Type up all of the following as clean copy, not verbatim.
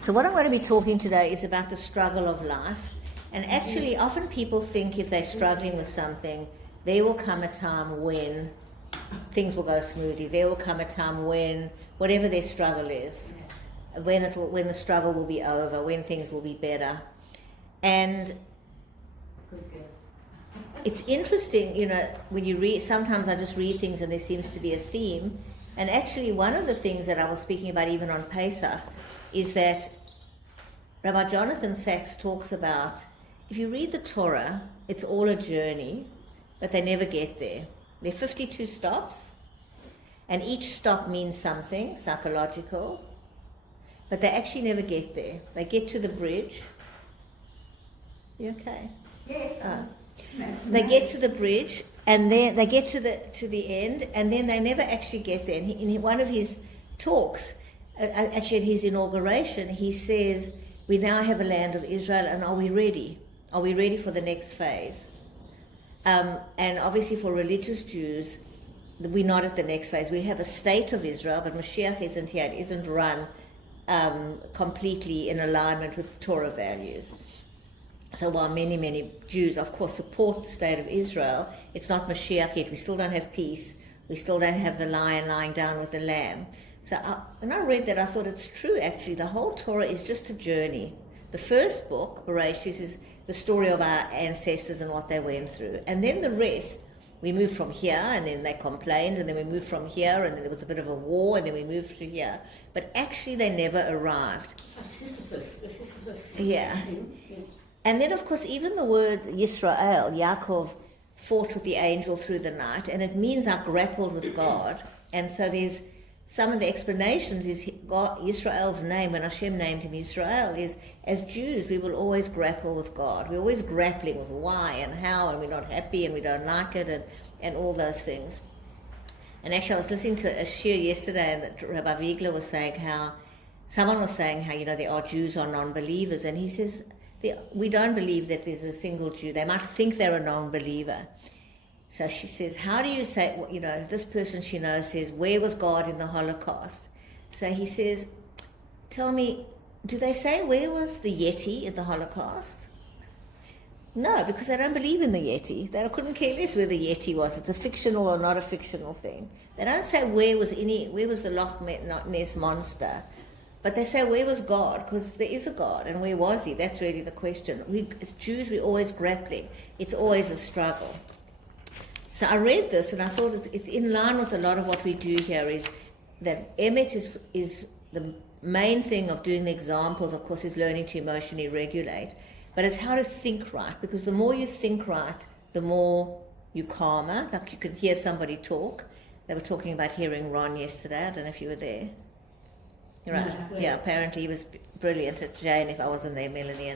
So what I'm going to be talking today is about the struggle of life. And actually, often people think if they're struggling with something, there will come a time when things will go smoothly. There will come a time when whatever their struggle is, when the struggle will be over, when things will be better. And it's interesting, you know, when you read, sometimes I just read things and there seems to be a theme. And actually, one of the things that I was speaking about even on Pesach is that Rabbi Jonathan Sachs talks about, if you read the Torah, it's all a journey, but they never get there. There are 52 stops, and each stop means something psychological, but they actually never get there. They get to the bridge. You okay? Yes. They get to the bridge, and then they get to the end, and then they never actually get there. And in one of his talks, actually at his inauguration, he says, we now have a land of Israel, and are we ready? Are we ready for the next phase? And obviously for religious Jews, we're not at the next phase. We have a state of Israel, but Mashiach isn't here. It isn't run completely in alignment with Torah values. So while many, many Jews, of course, support the state of Israel, it's not Mashiach yet. We still don't have peace. We still don't have the lion lying down with the lamb. So when I read that, I thought it's true, actually. The whole Torah is just a journey. The first book, Bereshit, is the story of our ancestors and what they went through. And then the rest, we moved from here, and then they complained, and then we moved from here, and then there was a bit of a war, and then we moved to here. But actually, they never arrived. Sisyphus. Yeah. And then, of course, even the word Yisrael, Yaakov fought with the angel through the night, and it means I grappled with God. And so there's some of the explanations is God, Yisrael's name, when Hashem named him Yisrael, is as Jews we will always grapple with God. We're always grappling with why and how, and we're not happy and we don't like it, and all those things. And actually I was listening to a shir yesterday, and that Rabbi Wiegler was saying how, someone was saying how, you know, there are Jews or non-believers, and he says, we don't believe that there's a single Jew. They might think they're a non-believer. So she says, how do you say, you know, this person she knows says, where was God in the Holocaust? So he says, tell me, do they say where was the Yeti in the Holocaust? No, because they don't believe in the Yeti. They couldn't care less where the Yeti was. It's a fictional or not a fictional thing. They don't say where was the Loch Ness monster. But they say, where was God? Because there is a God, and where was he? That's really the question. As Jews, we're always grappling. It's always a struggle. So I read this, and I thought it's in line with a lot of what we do here, is that Emet is the main thing of doing the examples, of course, is learning to emotionally regulate. But it's how to think right, because the more you think right, the more you're calmer. Like you can hear somebody talk. They were talking about hearing Ron yesterday. I don't know if you were there. Right. Yeah, apparently he was brilliant at Jane. If I wasn't there, Melanie.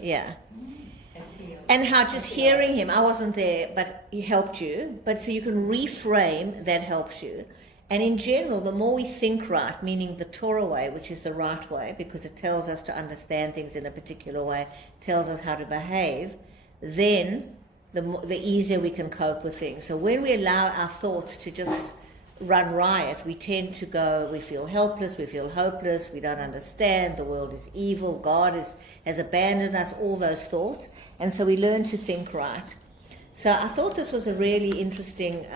Yeah. And how just hearing him, I wasn't there, but he helped you. But so you can reframe, that helps you. And in general, the more we think right, meaning the Torah way, which is the right way, because it tells us to understand things in a particular way, tells us how to behave, then the easier we can cope with things. So when we allow our thoughts to just run riot, we tend to go, we feel helpless, we feel hopeless, we don't understand, the world is evil, God has abandoned us, all those thoughts, and so we learn to think right. So I thought this was a really interesting,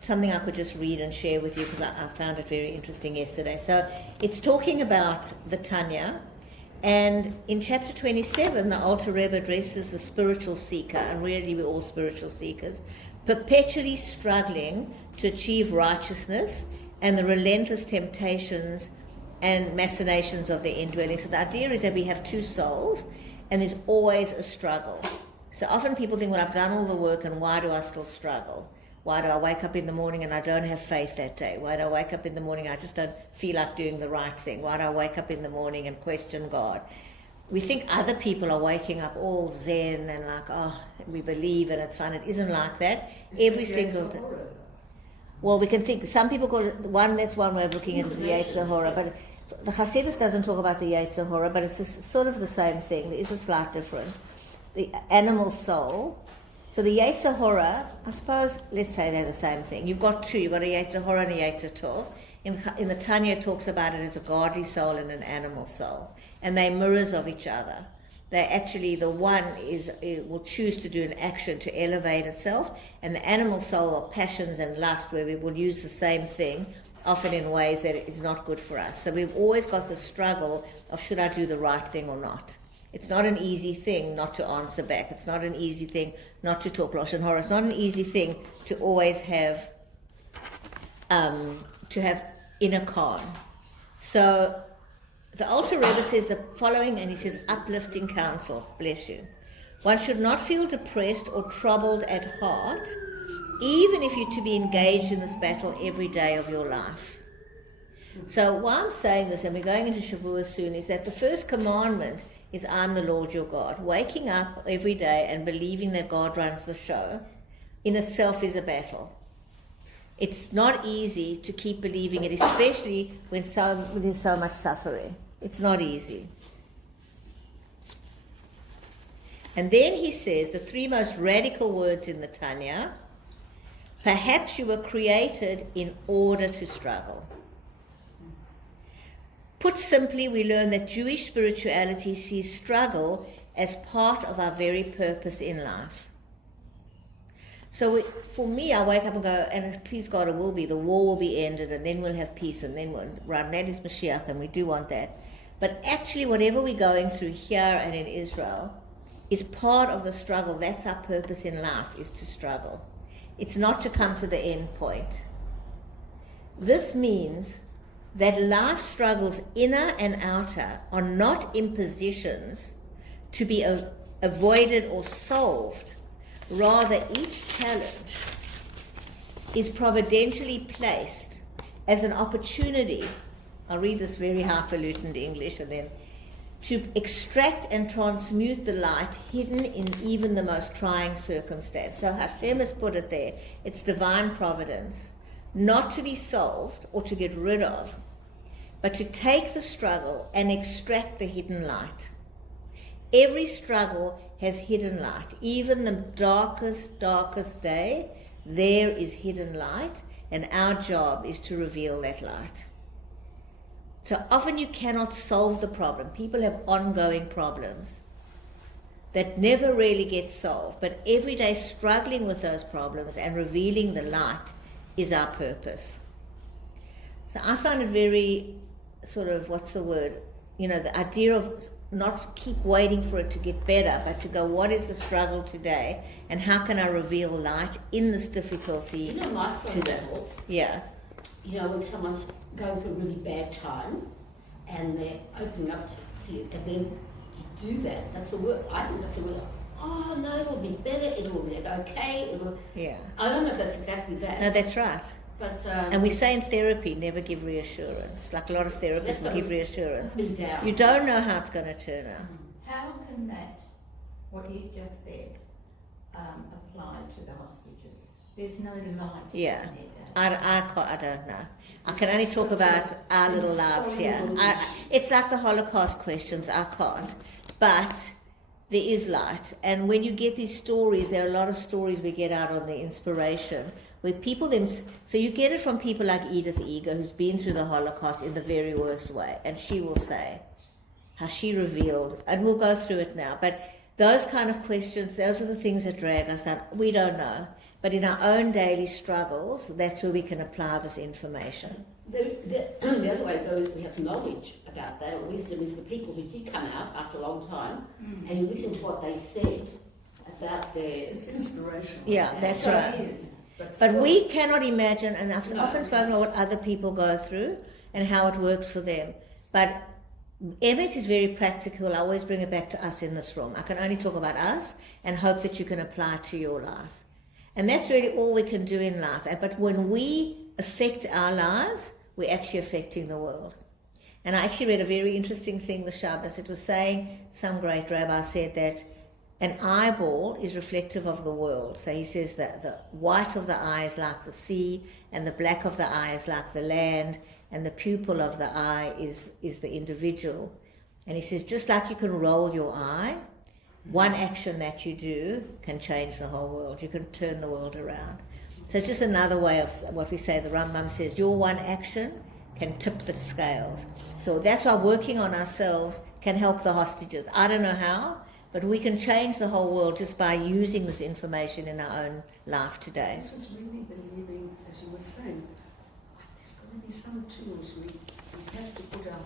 something I could just read and share with you, because I found it very interesting yesterday. So it's talking about the Tanya, and in chapter 27, the Alter Rebbe addresses the spiritual seeker, and really we're all spiritual seekers, perpetually struggling to achieve righteousness and the relentless temptations and machinations of their indwelling. So the idea is that we have two souls, and there's always a struggle. So often people think, well, I've done all the work, and why do I still struggle? Why do I wake up in the morning and I don't have faith that day? Why do I wake up in the morning and I just don't feel like doing the right thing? Why do I wake up in the morning and question God? We think other people are waking up all zen and like, oh, we believe and it's fun. It isn't like that. Every single day. Well, we can think, some people call it, that's one way of looking at it, is the Yetzer Hara, but the Hasidus doesn't talk about the Yetzer Hara, but it's sort of the same thing. There is a slight difference. The animal soul. So the Yetzer Hara, I suppose, let's say they're the same thing. You've got two. You've got a Yetzer Hara and a Yetzer Tov. In the Tanya, it talks about it as a godly soul and an animal soul, and they're mirrors of each other. They actually, the one will choose to do an action to elevate itself, and the animal soul are passions and lust, where we will use the same thing, often in ways that is not good for us. So we've always got the struggle of, should I do the right thing or not? It's not an easy thing not to answer back. It's not an easy thing not to talk Lashon Hara. It's not an easy thing to always have inner calm. So the Alter Rebbe says the following, and he says, uplifting counsel, bless you. One should not feel depressed or troubled at heart, even if you're to be engaged in this battle every day of your life. So why I'm saying this, and we're going into Shavuot soon, is that the first commandment is, I'm the Lord your God. Waking up every day and believing that God runs the show in itself is a battle. It's not easy to keep believing it, especially when there's so much suffering. It's not easy. And then he says the three most radical words in the Tanya: perhaps you were created in order to struggle. Put simply, we learn that Jewish spirituality sees struggle as part of our very purpose in life. So for me, I wake up and go, and please God, it will be, the war will be ended, and then we'll have peace, and then right, that is Mashiach, and we do want that. But actually, whatever we're going through here and in Israel is part of the struggle. That's our purpose in life, is to struggle. It's not to come to the end point. This means that life struggles, inner and outer, are not impositions to be avoided or solved. Rather, each challenge is providentially placed as an opportunity, I'll read this very highfalutin English, and then, to extract and transmute the light hidden in even the most trying circumstance. So Hashem has put it there. It's divine providence, not to be solved or to get rid of, but to take the struggle and extract the hidden light. Every struggle has hidden light. Even the darkest day, there is hidden light, and our job is to reveal that light. So often you cannot solve the problem. People have ongoing problems that never really get solved, but every day struggling with those problems and revealing the light is our purpose. So I find it very sort of, the idea of not keep waiting for it to get better, but to go, what is the struggle today, and how can I reveal light in this difficulty Life for today? example, Yeah. when someone's going through a really bad time and they're opening up to you, and then you do that, that's the word. I think that's the word. Oh no, it'll be better, it'll be okay, Yeah. I don't know if that's exactly that. No, that's right. But, and we say in therapy, never give reassurance. Like a lot of therapists will give reassurance. doubt. You don't know how it's going to turn out. How can that, what you just said, apply to the hostages? There's no light Yeah. in there. I don't know. I can only talk about our little lives here. It's like the Holocaust questions. I can't. But there is light. And when you get these stories, there are a lot of stories we get out on the inspiration, where people so you get it from people like Edith Eger, who's been through the Holocaust in the very worst way. And she will say how she revealed, and we'll go through it now, but those kind of questions, those are the things that drag us down. We don't know. But in our own daily struggles, that's where we can apply this information. The other way though is we have knowledge about that, or wisdom, is the people who did come out after a long time, and you listen to what they said about their... It's inspirational. Yeah, that's So right. it is. But we cannot imagine, and I've often spoken about what other people go through and how it works for them. But Emet is very practical. I always bring it back to us in this room. I can only talk about us and hope that you can apply it to your life. And that's really all we can do in life. But when we affect our lives, we're actually affecting the world. And I actually read a very interesting thing this Shabbos. It was saying, some great rabbi said that an eyeball is reflective of the world. So he says that the white of the eye is like the sea, and the black of the eye is like the land, and the pupil of the eye is the individual. And he says, just like you can roll your eye, one action that you do can change the whole world. You can turn the world around. So it's just another way of what we say. The Rambam says, your one action can tip the scales. So that's why working on ourselves can help the hostages. I don't know how, but we can change the whole world just by using this information in our own life today. This is really believing, as you were saying, there's got to be some tools. We have to put our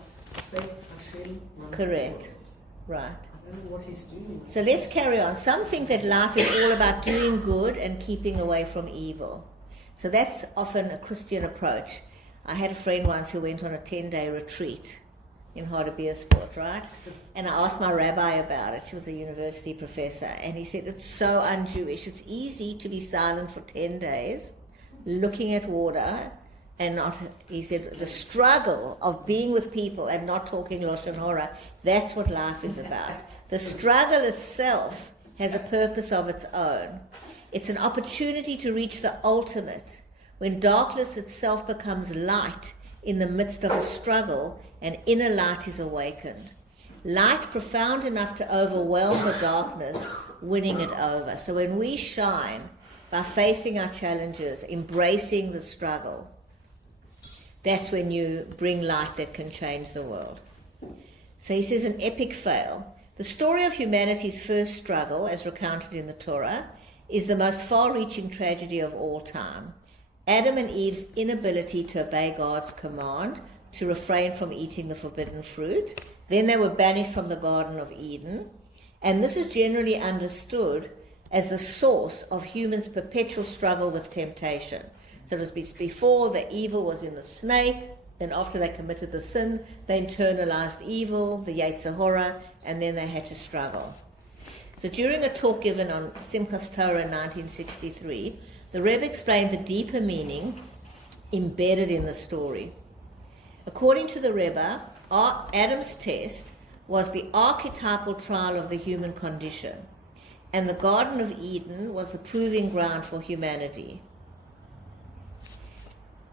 faith, Hashem, runs the Correct. world. Right. I don't know what he's doing. So let's carry on. Some think that life is all about doing good and keeping away from evil. So that's often a Christian approach. I had a friend once who went on a 10-day retreat in Hardebeesport, right? And I asked my rabbi about it. She was a university professor. And he said, it's so un-Jewish. It's easy to be silent for 10 days, looking at water, and not, he said, the struggle of being with people and not talking Lashon Hara, that's what life is about. The struggle itself has a purpose of its own. It's an opportunity to reach the ultimate, when darkness itself becomes light in the midst of a struggle and inner light is awakened. Light profound enough to overwhelm the darkness, winning it over. So when we shine by facing our challenges, embracing the struggle, that's when you bring light that can change the world. So he says, an epic fail. The story of humanity's first struggle, as recounted in the Torah, is the most far-reaching tragedy of all time. Adam and Eve's inability to obey God's command to refrain from eating the forbidden fruit. Then they were banished from the Garden of Eden. And this is generally understood as the source of humans' perpetual struggle with temptation. So it was before the evil was in the snake, then after they committed the sin, they internalized evil, the Yetzer Hara, and then they had to struggle. So during a talk given on Simchas Torah in 1963, the Rebbe explained the deeper meaning embedded in the story. According to the Rebbe, Adam's test was the archetypal trial of the human condition, and the Garden of Eden was the proving ground for humanity.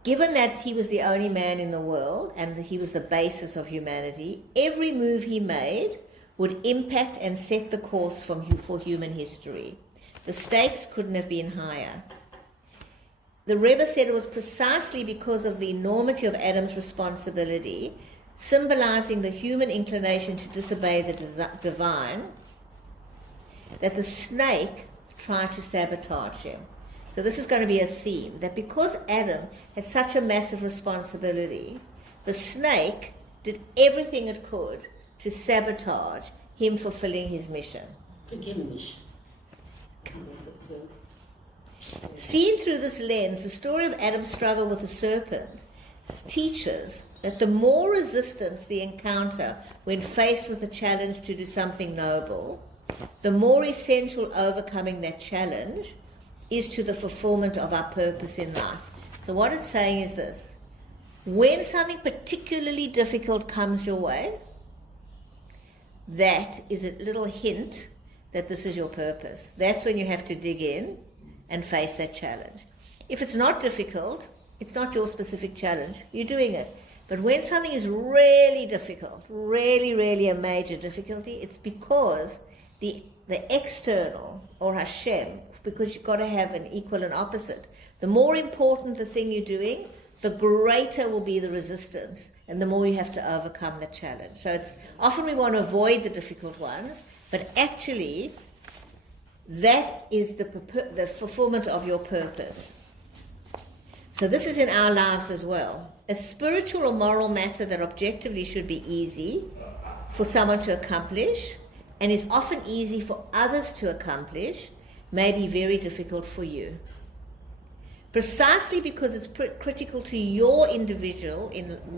Given that he was the only man in the world and that he was the basis of humanity, every move he made would impact and set the course for human history. The stakes couldn't have been higher. The Rebbe said it was precisely because of the enormity of Adam's responsibility, symbolizing the human inclination to disobey the divine, that the snake tried to sabotage him. So this is going to be a theme, that because Adam had such a massive responsibility, the snake did everything it could to sabotage him fulfilling his mission. Seen through this lens, the story of Adam's struggle with the serpent teaches that the more resistance the encounter when faced with a challenge to do something noble, the more essential overcoming that challenge is to the fulfillment of our purpose in life. So what it's saying is this: when something particularly difficult comes your way, that is a little hint that this is your purpose. That's when you have to dig in and face that challenge. If it's not difficult, it's not your specific challenge, you're doing it. But when something is really difficult, really a major difficulty, it's because the external, or Hashem, because you've got to have an equal and opposite. The more important the thing you're doing, the greater will be the resistance, and the more you have to overcome the challenge. So it's often we want to avoid the difficult ones, but actually that is the fulfillment of your purpose. So this is in our lives as well. A spiritual or moral matter that objectively should be easy for someone to accomplish, and is often easy for others to accomplish, may be very difficult for you. Precisely because it's critical to your individual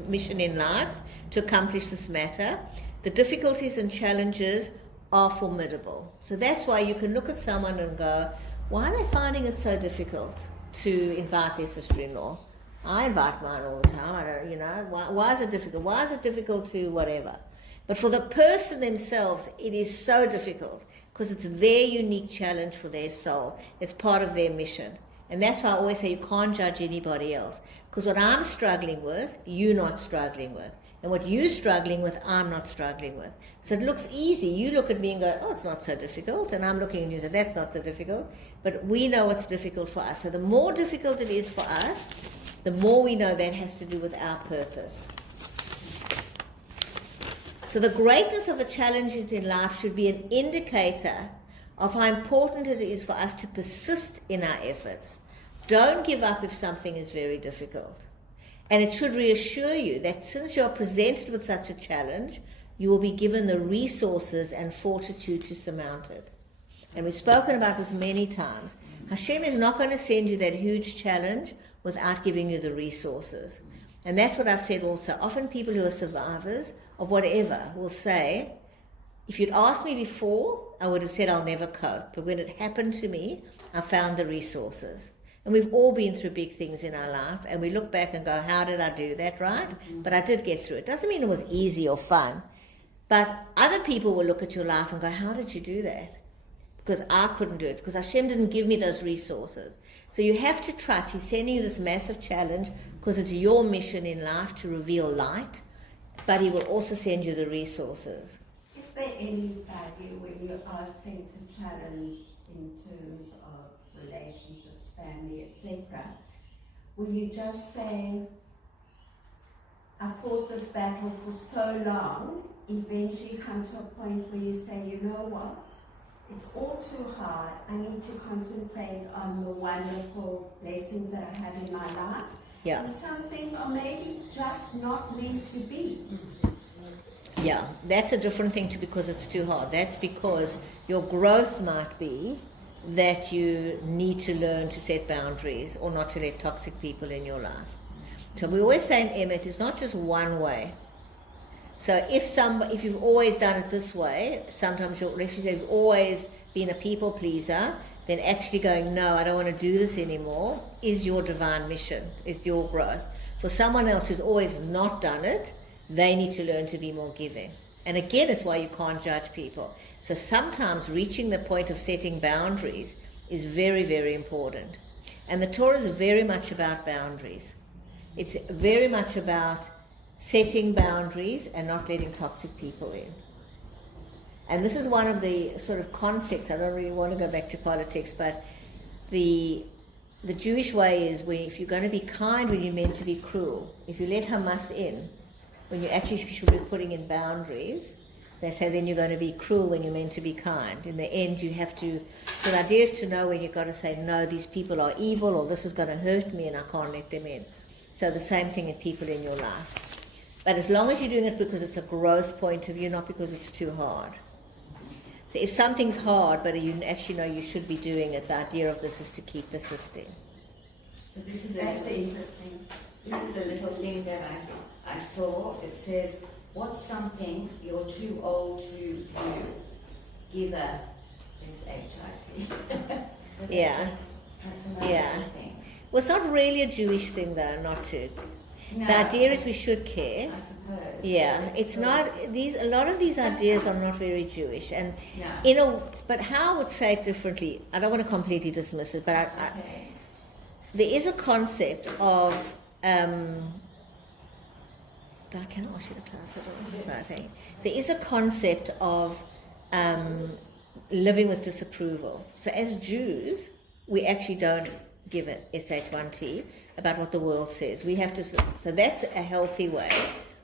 mission in life to accomplish this matter, the difficulties and challenges are formidable. So that's why you can look at someone and go, why are they finding it so difficult to invite their sister-in-law? I invite mine all the time. I don't, why is it difficult? Why is it difficult to whatever? But for the person themselves, it is so difficult because it's their unique challenge for their soul. It's part of their mission. And that's why I always say you can't judge anybody else. Because what I'm struggling with, you're not struggling with. And what you're struggling with, I'm not struggling with. So it looks easy. You look at me and go, oh, it's not so difficult. And I'm looking at you and say, that's not so difficult. But we know it's difficult for us. So the more difficult it is for us, the more we know that has to do with our purpose. So the greatness of the challenges in life should be an indicator of how important it is for us to persist in our efforts. Don't give up if something is very difficult. And it should reassure you that since you are presented with such a challenge, you will be given the resources and fortitude to surmount it. And we've spoken about this many times. Hashem is not going to send you that huge challenge without giving you the resources. And that's what I've said also. Often people who are survivors of whatever will say, if you'd asked me before, I would have said I'll never cope. But when it happened to me, I found the resources. And we've all been through big things in our life, and we look back and go, how did I do that, right? But I did get through it. Doesn't mean it was easy or fun. But other people will look at your life and go, how did you do that? Because I couldn't do it, because Hashem didn't give me those resources. So you have to trust. He's sending you this massive challenge because it's your mission in life to reveal light, but he will also send you the resources. Is there any value when you are sent a challenge in terms of relationships, family, etc.? Will you just say, I fought this battle for so long, eventually come to a point where you say, you know what? It's all too hard. I need to concentrate on the wonderful blessings that I have in my life. Yeah. And some things are maybe just not meant to be. Yeah, that's a different thing too, because it's too hard. That's because your growth might be that you need to learn to set boundaries or not to let toxic people in your life. So we always say in Emet, it's not just one way. So if you've always done it this way, sometimes if you've always been a people pleaser, then actually going, no, I don't want to do this anymore, is your divine mission, is your growth. For someone else who's always not done it, they need to learn to be more giving. And again, it's why you can't judge people. So sometimes reaching the point of setting boundaries is very, very important. And the Torah is very much about boundaries. It's very much about setting boundaries and not letting toxic people in. And this is one of the sort of conflicts. I don't really want to go back to politics, but the Jewish way is if you're going to be kind when you're meant to be cruel. If you let Hamas in, when you actually should be putting in boundaries, they say then you're going to be cruel when you're meant to be kind. In the end, you have to... So the idea is to know when you've got to say, no, these people are evil, or this is going to hurt me and I can't let them in. So the same thing in people in your life. But as long as you're doing it because it's a growth point of view, not because it's too hard. So if something's hard, but you actually know you should be doing it, the idea of this is to keep persisting. So this is Interesting. This is a little thing that I saw. It says, what's something you're too old to do? Give a S-H-I-T. Yeah. That's another Yeah. thing. Well, it's not really a Jewish thing, though, not to. No, The idea is we should care. I suppose. Yeah, it's So- not, a lot of these ideas are not very Jewish. And, No. but how I would say it differently, I don't want to completely dismiss it, but Okay. there is a concept of, I can ask you to close the door, so I think. There is a concept of living with disapproval. So as Jews, we actually don't give it SH1T about what the world says. We have to, so that's a healthy way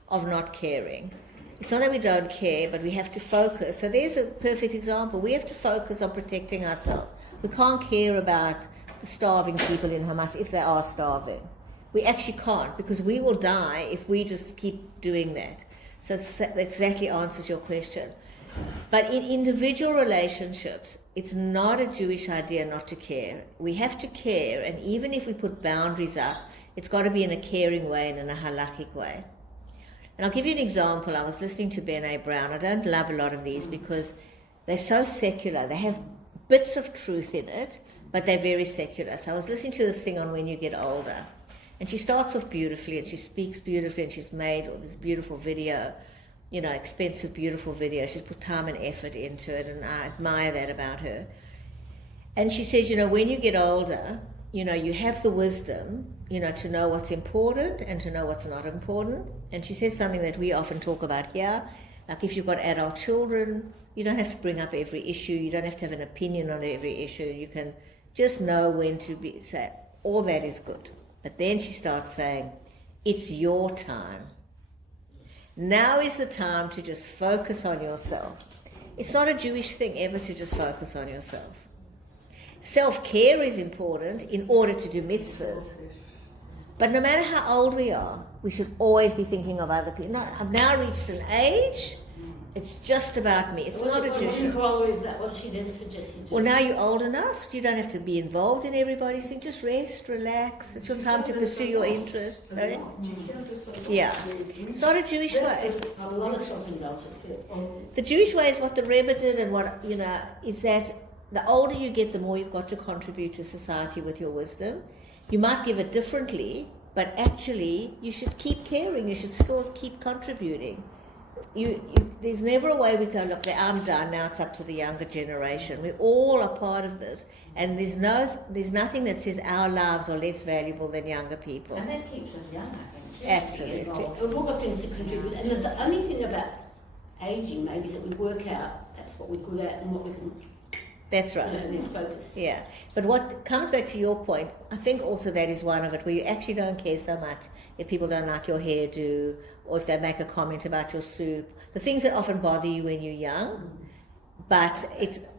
of not caring. It's not that we don't care, but we have to focus. So there's a perfect example. We have to focus on protecting ourselves. We can't care about the starving people in Hamas if they are starving. We actually can't, because we will die if we just keep doing that. So that exactly answers your question. But in individual relationships, it's not a Jewish idea not to care. We have to care, and even if we put boundaries up, it's got to be in a caring way and in a halakhic way. And I'll give you an example. I was listening to Brené Brown. I don't love a lot of these because they're so secular. They have bits of truth in it, but they're very secular. So I was listening to this thing on When You Get Older. And she starts off beautifully, and she speaks beautifully, and she's made all this beautiful video, expensive, beautiful video. She's put time and effort into it, and I admire that about her. And she says, when you get older, you have the wisdom, to know what's important and to know what's not important. And she says something that we often talk about here, like if you've got adult children, you don't have to bring up every issue, you don't have to have an opinion on every issue, you can just know when to say, all that is good. But then she starts saying, it's your time. Now is the time to just focus on yourself. It's not a Jewish thing ever to just focus on yourself. Self-care is important in order to do mitzvahs. But no matter how old we are, we should always be thinking of other people. No, I've now reached an age, it's just about me. It's not a Jewish What's the thing. corollary of that? What she then suggested to Well, now you're old enough, you don't have to be involved in everybody's thing. Just rest, relax. It's your time to pursue your interests. Sorry? Yeah. It's not a Jewish way. a lot of self-indulgence. Yeah. The Jewish way is what the Rebbe did, and what, is that the older you get, the more you've got to contribute to society with your wisdom. You might give it differently, but actually you should keep caring. You should still keep contributing. There's never a way we go, look, I'm done, now it's up to the younger generation. We all are part of this, and there's nothing that says our lives are less valuable than younger people. And that keeps us young, I think. Absolutely. We've all got things to contribute, and the only thing about aging maybe is that we work out that's what we're good at and what we can That's right. learn and focus. Yeah, but what comes back to your point, I think also that is one of it, where you actually don't care so much if people don't like your hairdo, or if they make a comment about your soup, the things that often bother you when you're young. But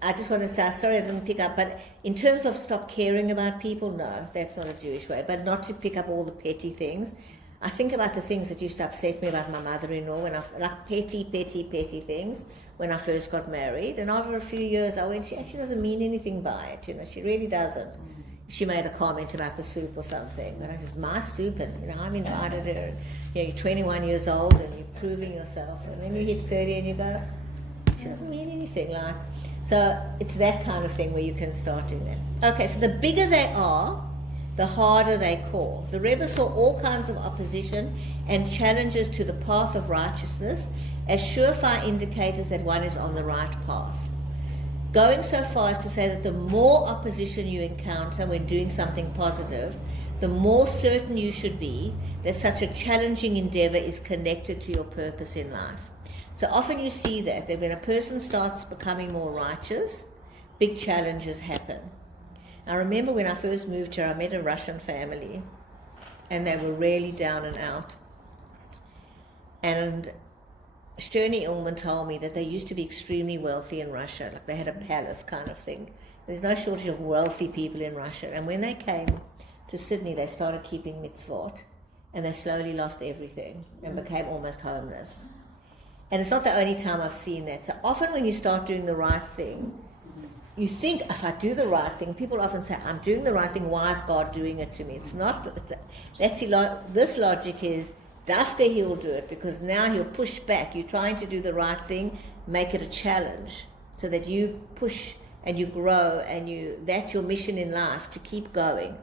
I just want to say, sorry I didn't pick up, but in terms of stop caring about people, no, that's not a Jewish way. But not to pick up all the petty things. I think about the things that used to upset me about my mother-in-law, like petty things, when I first got married. And after a few years, I went, she actually doesn't mean anything by it, she really doesn't. She made a comment about the soup or something, but I said, my soup, and I'm invited her. You're 21 years old and you're proving yourself, and then you hit 30 and you go, she doesn't mean anything. So it's that kind of thing where you can start doing that. Okay, so the bigger they are, the harder they call. The Rebbe saw all kinds of opposition and challenges to the path of righteousness as surefire indicators that one is on the right path. Going so far as to say that the more opposition you encounter when doing something positive, the more certain you should be that such a challenging endeavor is connected to your purpose in life. So often you see that when a person starts becoming more righteous, big challenges happen. I remember when I first moved here, I met a Russian family, and they were really down and out. And Sterny Ullman told me that they used to be extremely wealthy in Russia, like they had a palace kind of thing. There's no shortage of wealthy people in Russia. And when they came to Sydney, they started keeping mitzvot, and they slowly lost everything and became almost homeless. And it's not the only time I've seen that. So often when you start doing the right thing, you think, if I do the right thing, people often say, I'm doing the right thing, why is God doing it to me? It's not, this logic is, Dafka, he'll do it, because now he'll push back. You're trying to do the right thing, make it a challenge, so that you push and you grow, and that's your mission in life, to keep going.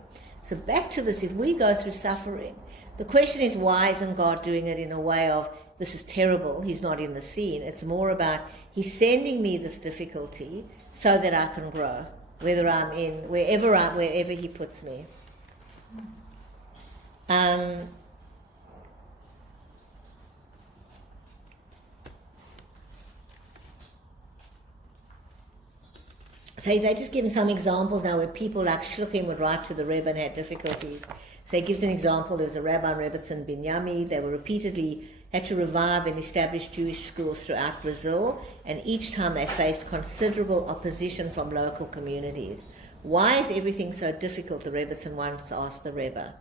So back to this, if we go through suffering, the question is, why isn't God doing it in a way of, this is terrible, he's not in the scene. It's more about, he's sending me this difficulty so that I can grow, whether I'm in, wherever he puts me. So they just give him some examples now where people like Shluchim would write to the Rebbe and had difficulties. So he gives an example. There was a Rabbi Rebbetzin Binyami. They were repeatedly had to revive and establish Jewish schools throughout Brazil, and each time they faced considerable opposition from local communities. Why is everything so difficult? The Rebbetzin once asked the Rebbe.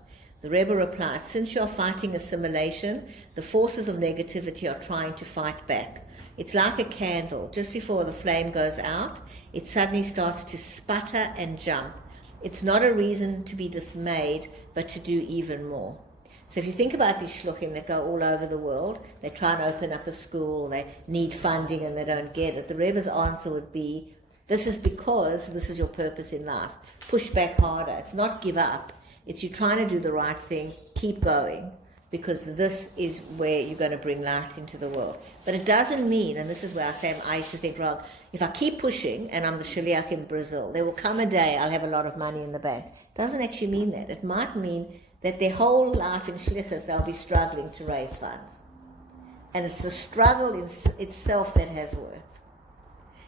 The Rebbe replied, since you are fighting assimilation, the forces of negativity are trying to fight back. It's like a candle. Just before the flame goes out, it suddenly starts to sputter and jump. It's not a reason to be dismayed, but to do even more. So if you think about these shluchim that go all over the world, they try and open up a school, they need funding and they don't get it. The Rebbe's answer would be, this is because this is your purpose in life. Push back harder. It's not give up. It's you trying to do the right thing, keep going, because this is where you're going to bring light into the world. But it doesn't mean, and this is where I used to think wrong, if I keep pushing and I'm the shaliach in Brazil, there will come a day I'll have a lot of money in the bank. It doesn't actually mean that. It might mean that their whole life in shlichus they'll be struggling to raise funds. And it's the struggle in itself that has worth.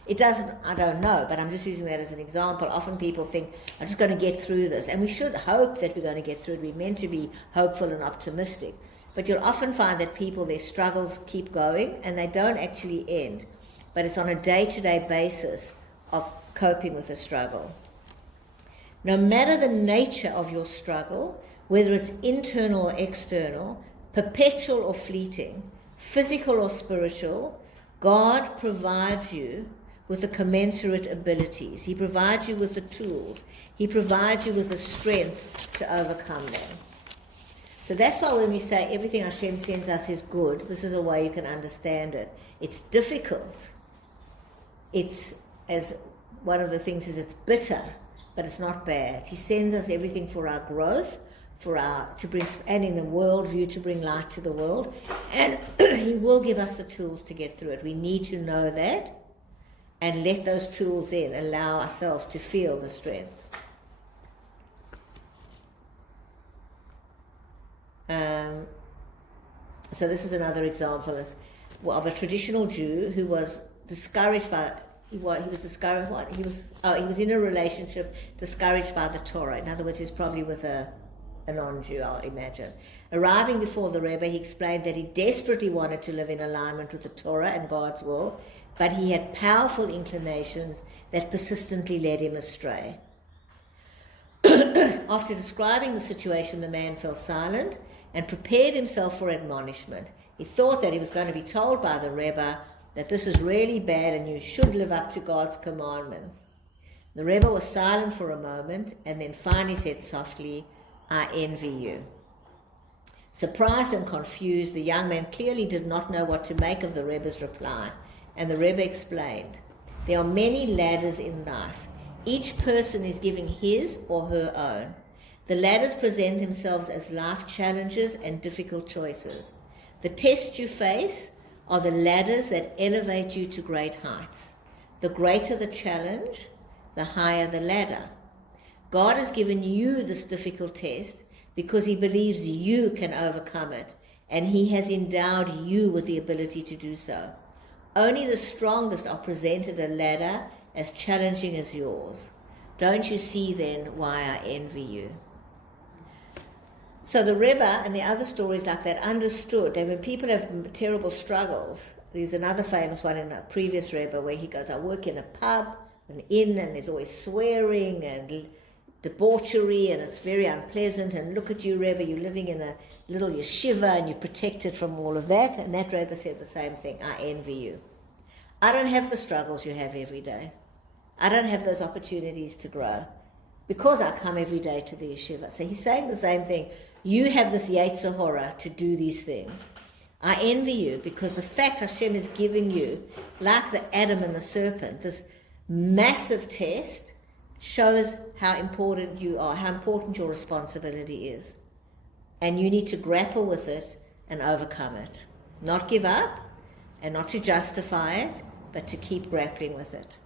It doesn't, I don't know, but I'm just using that as an example. Often people think, I'm just going to get through this. And we should hope that we're going to get through it. We're meant to be hopeful and optimistic. But you'll often find that people, their struggles keep going and they don't actually end. But it's on a day-to-day basis of coping with the struggle. No matter the nature of your struggle, whether it's internal or external, perpetual or fleeting, physical or spiritual, God provides you with the commensurate abilities. He provides you with the tools. He provides you with the strength to overcome them. So that's why when we say everything Hashem sends us is good, this is a way you can understand it. It's difficult. It's, as one of the things is, it's bitter, but it's not bad. He sends us everything for our growth, to bring, and in the worldview, to bring light to the world. And He will give us the tools to get through it. We need to know that and let those tools in, allow ourselves to feel the strength. So this is another example of a traditional Jew who was discouraged by, he was discouraged, he was in a relationship discouraged by the Torah. In other words, he's probably with a non-Jew, I'll imagine. Arriving before the Rebbe, he explained that he desperately wanted to live in alignment with the Torah and God's will, but he had powerful inclinations that persistently led him astray. After describing the situation, the man fell silent and prepared himself for admonishment. He thought that he was going to be told by the Rebbe that this is really bad and you should live up to God's commandments. The Rebbe was silent for a moment and then finally said softly, "I envy you." Surprised and confused, the young man clearly did not know what to make of the Rebbe's reply, and the Rebbe explained, "There are many ladders in life. Each person is giving his or her own. The ladders present themselves as life challenges and difficult choices. The tests you face are the ladders that elevate you to great heights. The greater the challenge, the higher the ladder. God has given you this difficult test because He believes you can overcome it, and He has endowed you with the ability to do so. Only the strongest are presented a ladder as challenging as yours. Don't you see then why I envy you?" So the Rebbe and the other stories like that understood that when people have terrible struggles, there's another famous one in a previous Rebbe where he goes, "I work in a pub, an inn, and there's always swearing and debauchery, and it's very unpleasant, and look at you, Rebbe, you're living in a little yeshiva and you're protected from all of that." And that Rebbe said the same thing, "I envy you. I don't have the struggles you have every day. I don't have those opportunities to grow because I come every day to the yeshiva." So he's saying the same thing. You have this Yetzer Hara to do these things. I envy you because the fact Hashem is giving you, like the Adam and the serpent, this massive test shows how important you are, how important your responsibility is. And you need to grapple with it and overcome it. Not give up and not to justify it, but to keep grappling with it.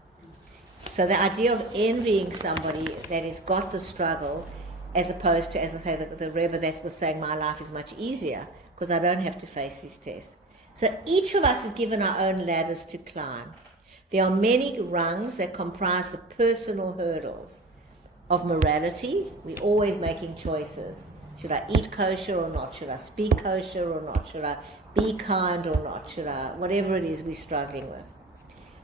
So the idea of envying somebody that has got the struggle, as opposed to, as I say, the Rebbe that was saying my life is much easier because I don't have to face these tests. So each of us is given our own ladders to climb. There are many rungs that comprise the personal hurdles of morality. We're always making choices. Should I eat kosher or not? Should I speak kosher or not? Should I be kind or not? Should I, whatever it is we're struggling with.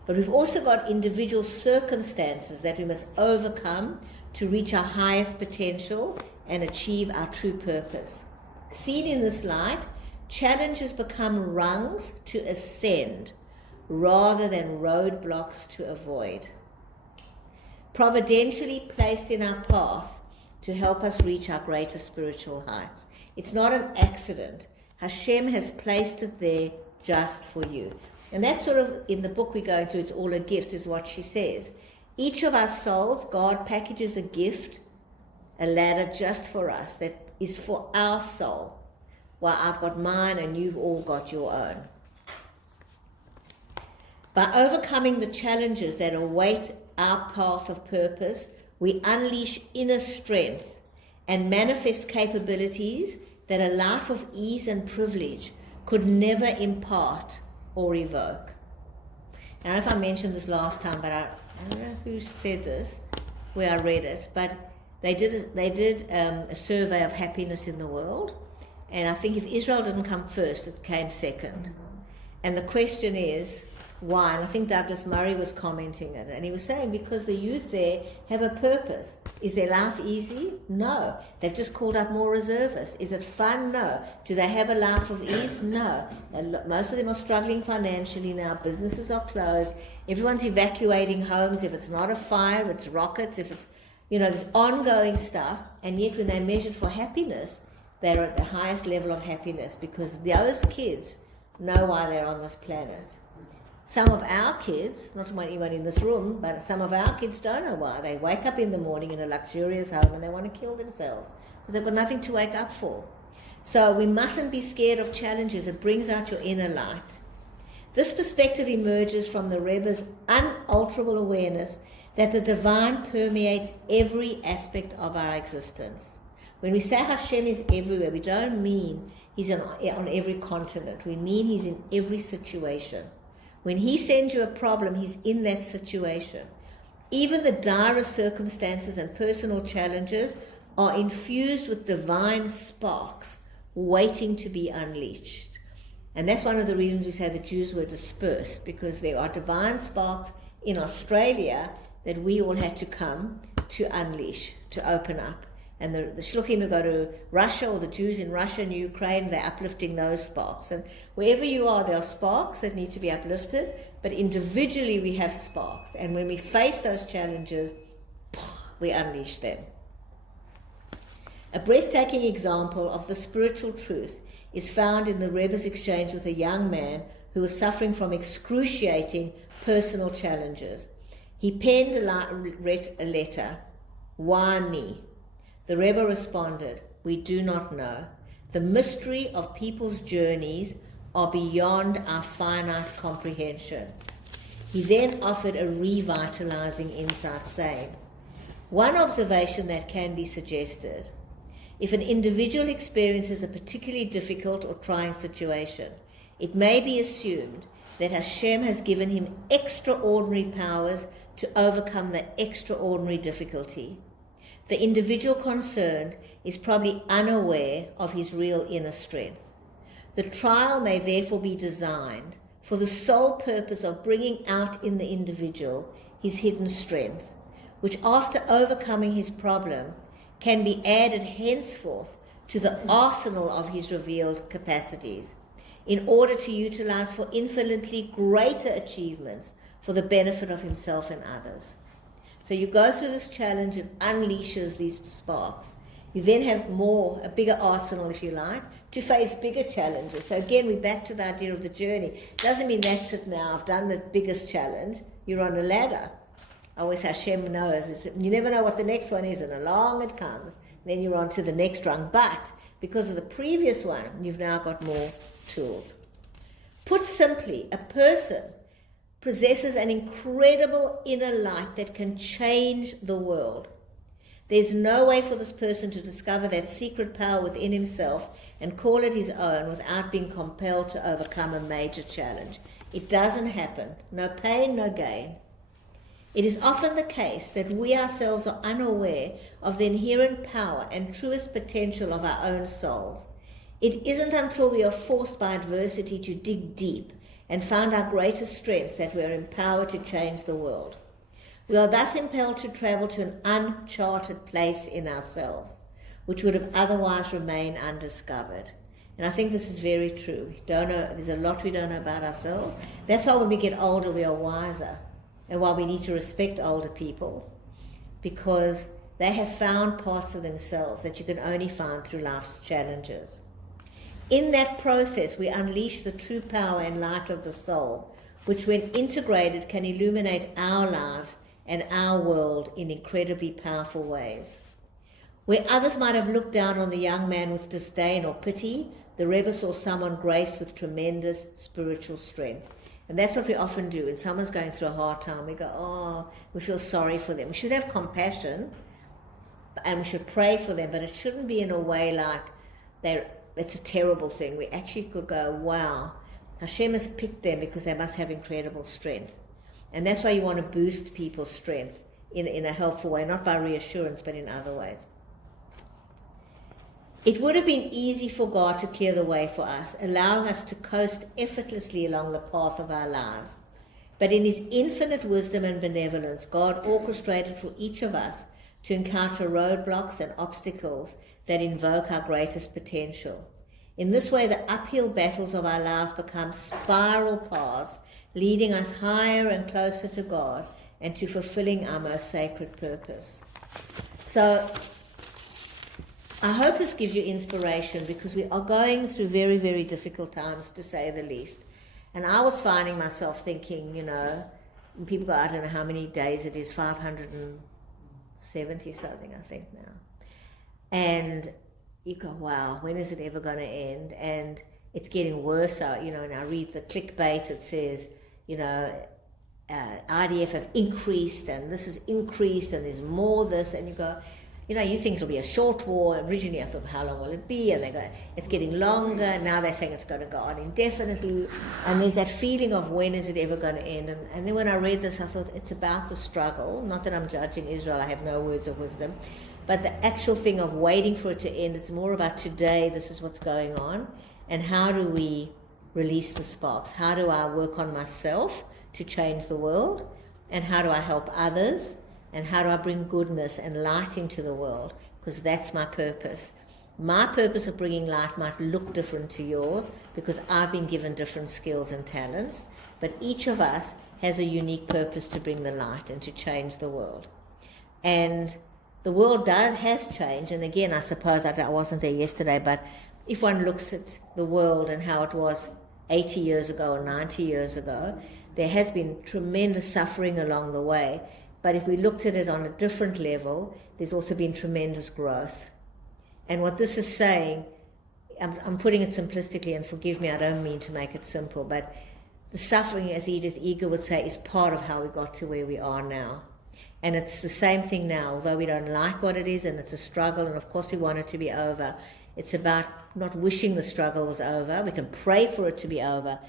But we've also got individual circumstances that we must overcome to reach our highest potential and achieve our true purpose. Seen in this light, challenges become rungs to ascend rather than roadblocks to avoid. Providentially placed in our path to help us reach our greater spiritual heights. It's not an accident. Hashem has placed it there just for you. And that's sort of, in the book we're going through, It's All a Gift, is what she says. Each of our souls, God packages a gift, a ladder just for us, that is for our soul. Well, I've got mine and you've all got your own. By overcoming the challenges that await our path of purpose, we unleash inner strength and manifest capabilities that a life of ease and privilege could never impart or evoke. And I don't know if I mentioned this last time, but I don't know who said this, where I read it, but they did a survey of happiness in the world, and I think if Israel didn't come first, it came second. And the question is, why? And I think Douglas Murray was commenting on it, and he was saying because the youth there have a purpose. Is their life easy? No. They've just called up more reservists. Is it fun? No. Do they have a life of ease? No. Most of them are struggling financially now. Businesses are closed. Everyone's evacuating homes. If it's not a fire, it's rockets. If it's, there's ongoing stuff. And yet when they're measured for happiness, they're at the highest level of happiness because those kids know why they're on this planet. Some of our kids, not anyone in this room, but some of our kids don't know why. They wake up in the morning in a luxurious home and they want to kill themselves because they've got nothing to wake up for. So we mustn't be scared of challenges. It brings out your inner light. This perspective emerges from the Rebbe's unalterable awareness that the divine permeates every aspect of our existence. When we say Hashem is everywhere, we don't mean He's on every continent. We mean He's in every situation. When He sends you a problem, He's in that situation. Even the direst circumstances and personal challenges are infused with divine sparks waiting to be unleashed. And that's one of the reasons we say the Jews were dispersed, because there are divine sparks in Australia that we all had to come to unleash, to open up. And the shluchim who go to Russia, or the Jews in Russia and Ukraine, they're uplifting those sparks. And wherever you are, there are sparks that need to be uplifted, but individually we have sparks. And when we face those challenges, we unleash them. A breathtaking example of the spiritual truth is found in the Rebbe's exchange with a young man who was suffering from excruciating personal challenges. He penned a letter, "Why me?" The Rebbe responded, "We do not know. The mystery of people's journeys are beyond our finite comprehension." He then offered a revitalizing insight, saying, "One observation that can be suggested. If an individual experiences a particularly difficult or trying situation, it may be assumed that Hashem has given him extraordinary powers to overcome the extraordinary difficulty. The individual concerned is probably unaware of his real inner strength. The trial may therefore be designed for the sole purpose of bringing out in the individual his hidden strength, which after overcoming his problem can be added henceforth to the arsenal of his revealed capacities, in order to utilize for infinitely greater achievements for the benefit of himself and others." So you go through this challenge, it unleashes these sparks. You then have a bigger arsenal, if you like, to face bigger challenges. So again, we're back to the idea of the journey. Doesn't mean that's it now, I've done the biggest challenge. You're on a ladder. Always Hashem knows. You never know what the next one is, and along it comes. Then you're on to the next rung. But because of the previous one, you've now got more tools. Put simply, a person possesses an incredible inner light that can change the world. There's no way for this person to discover that secret power within himself and call it his own without being compelled to overcome a major challenge. It doesn't happen. No pain, no gain. It is often the case that we ourselves are unaware of the inherent power and truest potential of our own souls. It isn't until we are forced by adversity to dig deep and found our greatest strengths that we are empowered to change the world. We are thus impelled to travel to an uncharted place in ourselves, which would have otherwise remained undiscovered. And I think this is very true. We don't know, there's a lot we don't know about ourselves. That's why when we get older, we are wiser, and why we need to respect older people, because they have found parts of themselves that you can only find through life's challenges. In that process, we unleash the true power and light of the soul, which when integrated can illuminate our lives and our world in incredibly powerful ways. Where others might have looked down on the young man with disdain or pity, the Rebbe saw someone graced with tremendous spiritual strength. And that's what we often do. When someone's going through a hard time, we go, oh, we feel sorry for them. We should have compassion, and we should pray for them, but it shouldn't be in a way like it's a terrible thing. We actually could go, wow, Hashem has picked them because they must have incredible strength. And that's why you want to boost people's strength in a helpful way, not by reassurance, but in other ways. It would have been easy for God to clear the way for us, allowing us to coast effortlessly along the path of our lives. But in His infinite wisdom and benevolence, God orchestrated for each of us to encounter roadblocks and obstacles that invoke our greatest potential. In this way, the uphill battles of our lives become spiral paths, leading us higher and closer to God and to fulfilling our most sacred purpose. So, I hope this gives you inspiration, because we are going through very, very difficult times, to say the least. And I was finding myself thinking, you know, when people go, I don't know how many days it is, 570 something, I think now. And you go, wow, when is it ever going to end? And it's getting worse, you know, and I read the clickbait, it says, you know, IDF have increased, and this is increased, and there's more this, and you go, you know, you think it'll be a short war. Originally I thought, how long will it be? And they go, it's getting longer. Now they're saying it's going to go on indefinitely. And there's that feeling of, when is it ever going to end? And then when I read this, I thought, it's about the struggle. Not that I'm judging Israel, I have no words of wisdom. But the actual thing of waiting for it to end, it's more about today, this is what's going on. And how do we release the sparks? How do I work on myself to change the world? And how do I help others? And how do I bring goodness and light into the world? Because that's my purpose. My purpose of bringing light might look different to yours, because I've been given different skills and talents. But each of us has a unique purpose to bring the light and to change the world. And the world has changed. And again, I suppose I wasn't there yesterday, but if one looks at the world and how it was 80 years ago or 90 years ago, there has been tremendous suffering along the way. But if we looked at it on a different level, there's also been tremendous growth. And what this is saying, I'm putting it simplistically, and forgive me, I don't mean to make it simple, but the suffering, as Edith Eger would say, is part of how we got to where we are now. And it's the same thing now, although we don't like what it is, and it's a struggle, and of course we want it to be over. It's about not wishing the struggle was over. We can pray for it to be over,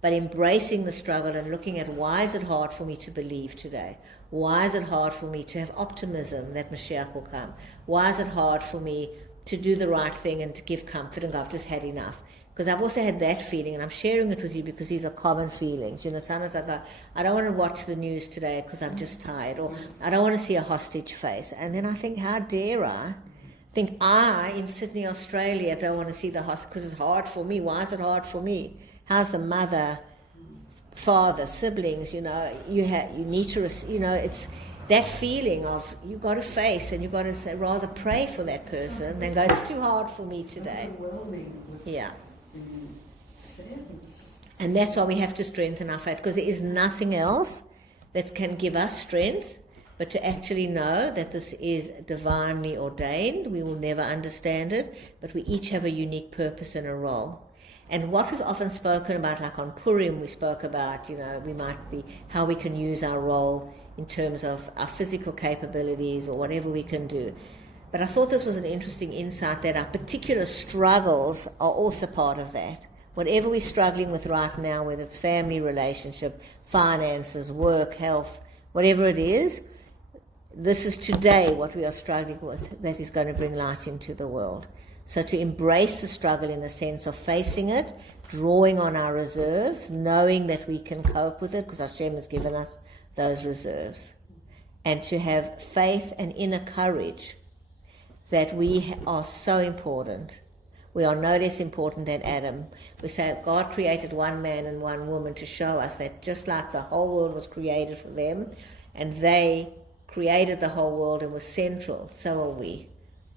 but embracing the struggle and looking at, why is it hard for me to believe today? Why is it hard for me to have optimism that Mashiach will come? Why is it hard for me to do the right thing and to give comfort and go, I've just had enough? Because I've also had that feeling, and I'm sharing it with you because these are common feelings. You know, sometimes I go, I don't want to watch the news today because I'm just tired, or I don't want to see a hostage face. And then I think, how dare I think I, in Sydney, Australia, don't want to see the hostage because it's hard for me. Why is it hard for me? How's the mother, father, siblings, you know, you need to, you know, it's that feeling of, you've got to face, and you've got to say, rather pray for that person than go, it's too hard for me today. Overwhelming with Yeah. sadness. And that's why we have to strengthen our faith, because there is nothing else that can give us strength but to actually know that this is divinely ordained. We will never understand it, but we each have a unique purpose and a role. And what we've often spoken about, like on Purim, we spoke about, you know, we might be, how we can use our role in terms of our physical capabilities or whatever we can do. But I thought this was an interesting insight, that our particular struggles are also part of that. Whatever we're struggling with right now, whether it's family relationship, finances, work, health, whatever it is, this is today what we are struggling with that is going to bring light into the world. So to embrace the struggle in a sense of facing it, drawing on our reserves, knowing that we can cope with it because Hashem has given us those reserves. And to have faith and inner courage that we are so important. We are no less important than Adam. We say God created one man and one woman to show us that just like the whole world was created for them, and they created the whole world and was central, so are we.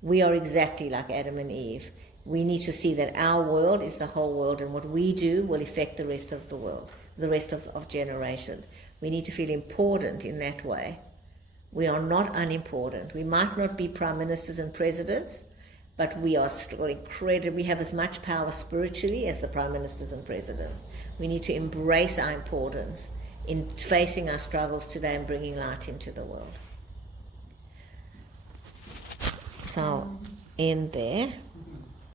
We are exactly like Adam and Eve. We need to see that our world is the whole world, and what we do will affect the rest of the world, the rest of generations. We need to feel important in that way. We are not unimportant. We might not be prime ministers and presidents, but we are still incredible. We have as much power spiritually as the prime ministers and presidents. We need to embrace our importance in facing our struggles today and bringing light into the world. So I'll end there.